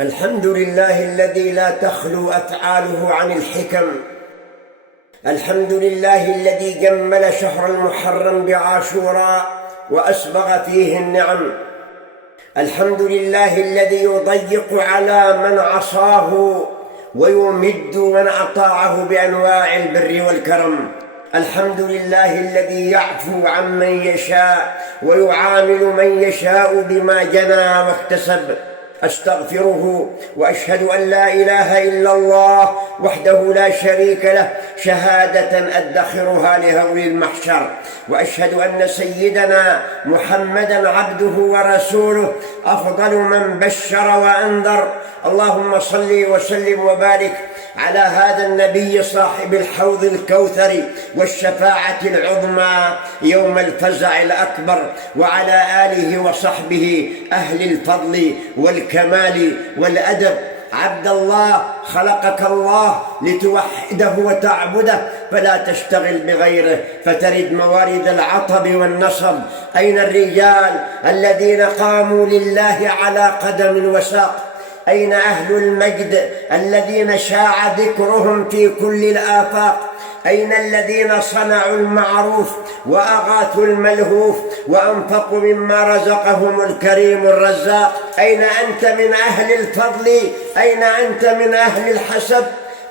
الحمد لله الذي لا تخلو أفعاله عن الحكم. الحمد لله الذي جمل شهر المحرم بعاشوراء وأسبغ فيه النعم. الحمد لله الذي يضيق على من عصاه ويمد من أطاعه بأنواع البر والكرم. الحمد لله الذي يعفو عمن يشاء ويعامل من يشاء بما جنى واكتسب. أستغفره وأشهد أن لا إله إلا الله وحده لا شريك له شهادة أدخرها لهول المحشر، وأشهد أن سيدنا محمدًا عبده ورسوله أفضل من بشر وأنذر. اللهم صل وسلم وبارك على هذا النبي صاحب الحوض الكوثري والشفاعة العظمى يوم الفزع الأكبر، وعلى آله وصحبه أهل الفضل والكمال والأدب. عبد الله، خلقك الله لتوحده وتعبده، فلا تشتغل بغيره فترد موارد العطب والنصب. أين الرجال الذين قاموا لله على قدم وساق؟ أين أهل المجد الذين شاع ذكرهم في كل الآفاق؟ أين الذين صنعوا المعروف وأغاثوا الملهوف وأنفقوا مما رزقهم الكريم الرزاق؟ أين أنت من أهل الفضل؟ أين أنت من أهل الحسب؟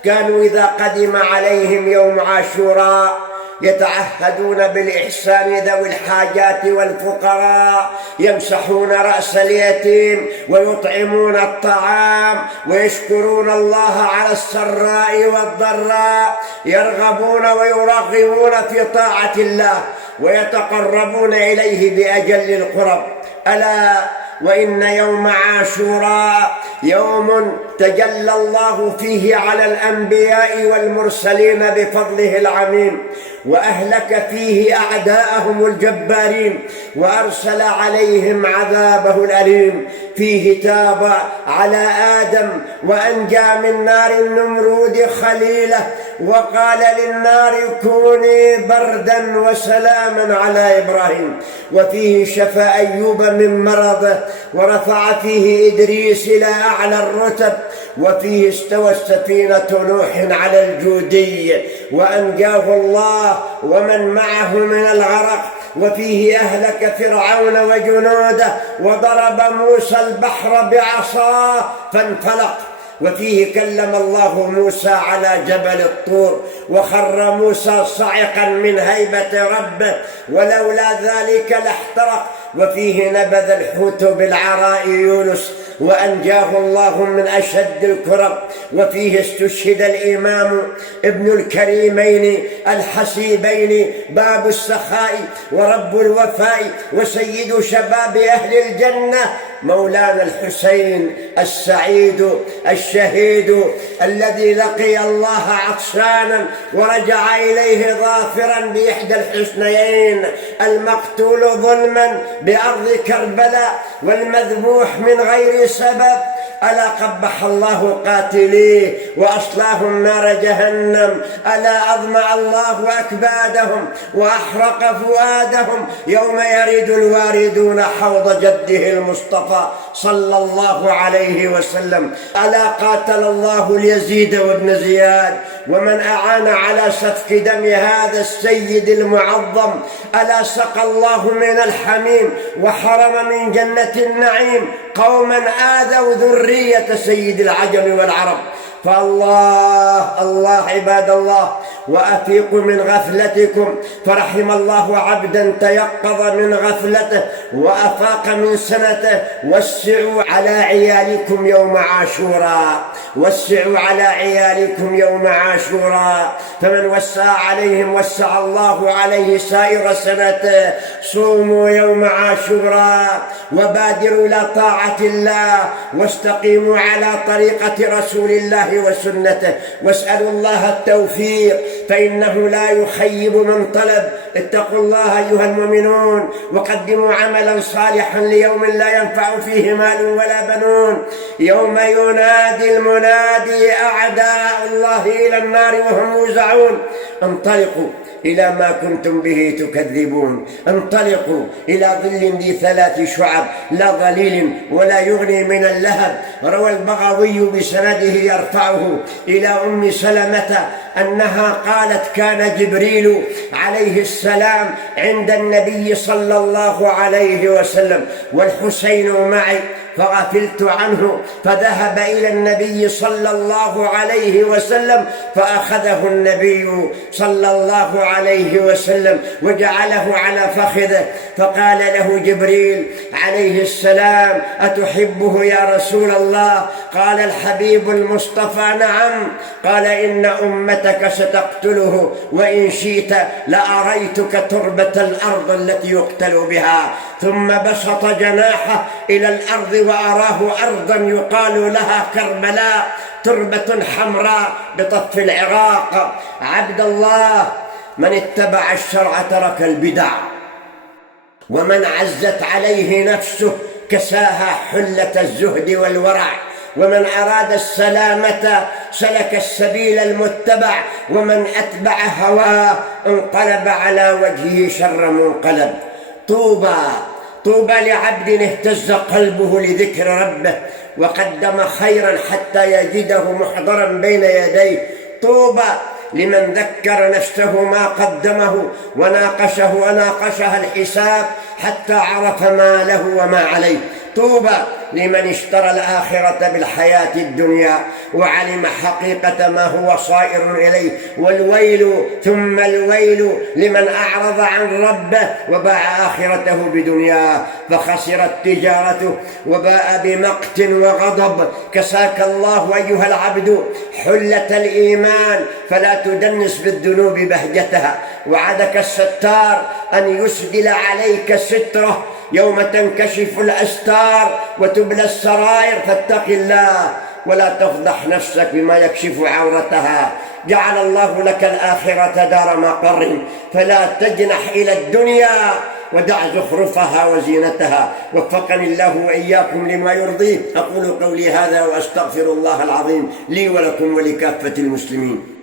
كانوا إذا قدم عليهم يوم عاشوراء يتعهدون بالإحسان ذوي الحاجات والفقراء، يمسحون رأس اليتيم ويطعمون الطعام ويشكرون الله على السراء والضراء، يرغبون ويرغبون في طاعة الله ويتقربون إليه بأجل القرب. ألا وإن يوم عاشوراء يوم تجلى الله فيه على الأنبياء والمرسلين بفضله العميم، وأهلك فيه أعداءهم الجبارين، وأرسل عليهم عذابه الأليم. فيه تاب على آدم وأنجى من نار النمرود خليله، وقال للنار كوني بردا وسلاما على إبراهيم. وفيه شفى أيوب من مرضه، ورفع فيه إدريس إلى أعلى الرتب. وفيه استوى السفينة نوح على الجودي وأنجاه الله ومن معه من الغرق. وفيه أهلك فرعون وجنوده، وضرب موسى البحر بعصاه فانفلق. وفيه كلم الله موسى على جبل الطور، وخر موسى صعقا من هيبة ربه، ولولا ذلك لاحترق. وفيه نبذ الحوت بالعراء يونس، وأنجاه الله من أشد الكرب. وفيه استشهد الإمام ابن الكريمين الحسيبين باب السخاء ورب الوفاء وسيد شباب أهل الجنة، مولانا الحسين السعيد الشهيد الذي لقي الله عطشانا ورجع إليه ظافرا بإحدى الحسنيين، المقتول ظلما بأرض كربلاء والمذبوح من غير سبب. ألا قبح الله قاتليه وأصلاهم نار جهنم. ألا أضمع الله أكبادهم وأحرق فؤادهم يوم يرد الواردون حوض جده المصطفى صلى الله عليه وسلم. ألا قاتل الله اليزيد وابن زياد ومن أعان على سفك دم هذا السيد المعظم. ألا سقى الله من الحميم وحرم من جنة النعيم قوما آذوا ذرية سيد العجم والعرب. فالله الله عباد الله، وأفيقوا من غفلتكم، فرحم الله عبدا تيقظ من غفلته وأفاق من سنته. وسعوا على عيالكم يوم عاشوراء، وسعوا على عيالكم يوم عاشوراء، فمن وسع عليهم وسع الله عليه سائر سنته. صوموا يوم عاشوراء وبادروا إلى طاعة الله، واستقيموا على طريقة رسول الله وسنته، واسألوا الله التوفيق، فإنه لا يخيب من طلب. اتقوا الله أيها المؤمنون وقدموا عملا صالحا ليوم لا ينفع فيه مال ولا بنون، يوم ينادي المنادي أعداء الله إلى النار وهم يوزعون: انطلقوا إلى ما كنتم به تكذبون، انطلقوا إلى ظل ذي 3 شعب لا ظليل ولا يغني من اللهب. روى البغوي بسنده يرفعه إلى أم سلمة أنها قالت: كان جبريل عليه السلام عند النبي صلى الله عليه وسلم والحسين معي فغفلت عنه، فذهب إلى النبي صلى الله عليه وسلم فأخذه النبي صلى الله عليه وسلم وجعله على فخذه، فقال له جبريل عليه السلام: أتحبه يا رسول الله؟ قال الحبيب المصطفى: نعم. قال: إن أمتك ستقتله، وإن شئت لأريتك تربة الأرض التي يقتل بها. ثم بسط جناحه إلى الأرض وأراه أرضا يقال لها كربلاء، تربة حمراء بطف العراق. عبد الله، من اتبع الشرع ترك البدع، ومن عزت عليه نفسه كساها حلة الزهد والورع، ومن أراد السلامة سلك السبيل المتبع، ومن أتبع هواه انقلب على وجهه شر منقلب. طوبى لعبد اهتز قلبه لذكر ربه وقدم خيرا حتى يجده محضرا بين يديه. طوبى لمن ذكر نفسه ما قدمه وناقشها الحساب حتى عرف ما له وما عليه. طوبى لمن اشترى الآخرة بالحياة الدنيا وعلم حقيقة ما هو صائر إليه. والويل ثم الويل لمن أعرض عن ربه وباع آخرته بدنياه فخسرت تجارته وباء بمقت وغضب. كساك الله أيها العبد حلة الإيمان فلا تدنس بالذنوب بهجتها. وعدك الستار أن يسدل عليك ستره يوم تنكشف الأستار وتبلى السرائر، فاتق الله ولا تفضح نفسك بما يكشف عورتها. جعل الله لك الآخرة دار مقر فلا تجنح إلى الدنيا ودع زخرفها وزينتها. وفقني الله وإياكم لما يرضيه. أقول قولي هذا وأستغفر الله العظيم لي ولكم ولكافة المسلمين.